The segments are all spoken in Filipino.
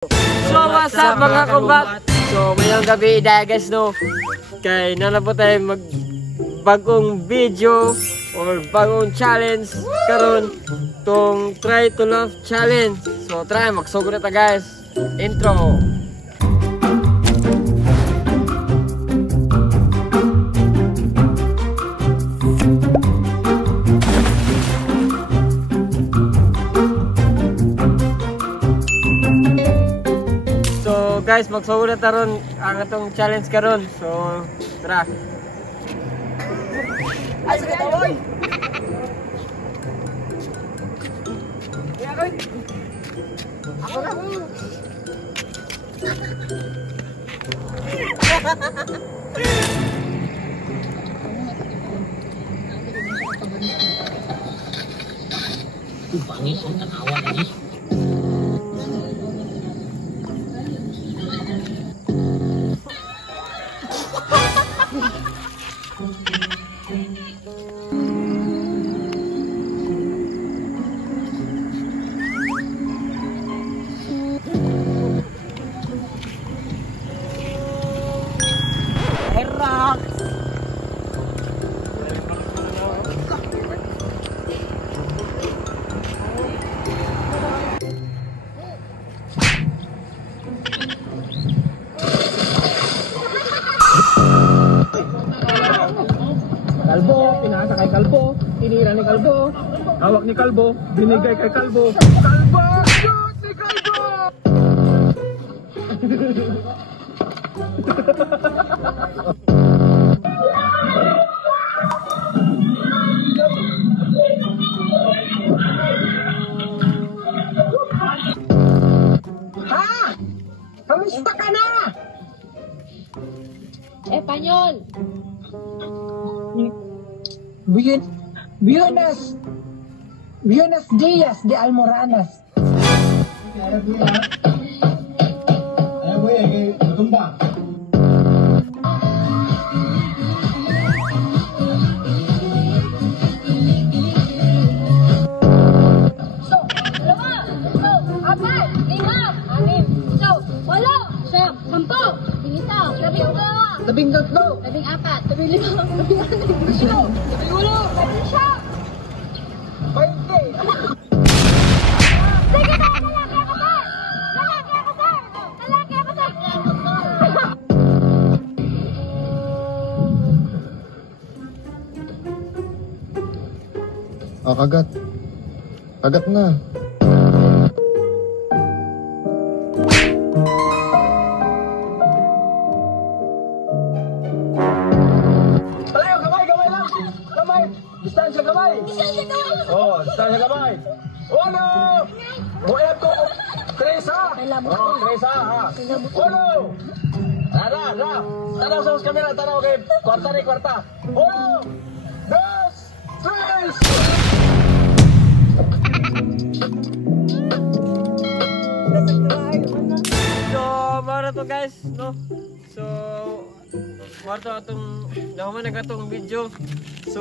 So what's up mga kumbat? So ngayong gabi dahil guys no, kay nalabot tayo mag bagong video or bagong challenge karon tong try to love challenge. So try magsugod na ta guys. Intro. So guys, magsugod na taron ang atong challenge karon. So tara. Ay, sige boy. Ako na. Bangis ang nakawa lagi. Kalbo, pinasa kay Kalbo, tinira ni Kalbo, hawak ni Kalbo, binigay kay Kalbo. Kalbo! Shoot ni Kalbo! Ha? Kamusta ka na? Espanyol! Buenos Dias de Almoranas. Labing tatlo, Labing apat, labing lima, labing anim, labing siyam, labing ulo, labing siyam! 20. Sige na! Lalaki ako sir! Lalaki ako sir! Lalaki ako sir! Ah, kagat. Kagat na. Palayo, gamay lang. Gamay. Distansya gamay. Oh, distansya gamay. Uno. Buhay ko. Teresa. Oh, Teresa ha. Uno. Ra. Tanaw sa kamera, tanaw kay kwarta ni kwarta. Uno. Dos. Tres. So mara to guys no. So mara to atong naman nagatong video. So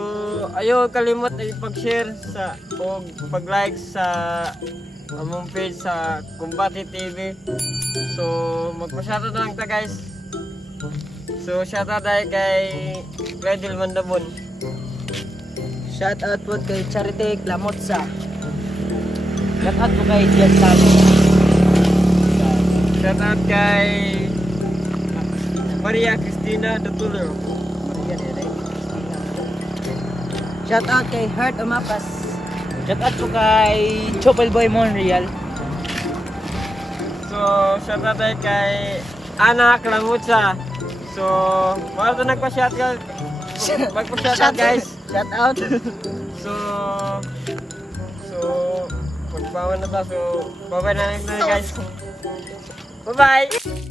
ayo kalimot ay pag-share sa o pag-like sa among page sa Kumbati TV. So magpa-shoutout lang ta guys. So shoutout tayo kay Redel Mandabon. Shout out po kay Charity Clamotsa. Shout out po kay Diaz Sabi. Shoutout kay Maria Cristina Dutulo. Shout out kay Heart Umapas. Shout out po kay Chopel Boy Monreal. So shoutout tayo kay Ana Clamutsa. So wala to nagpa-shoutout. Magpa-shoutout guys. Shout out. So magbawan na ta. So bye-bye na lang guys. Bye-bye!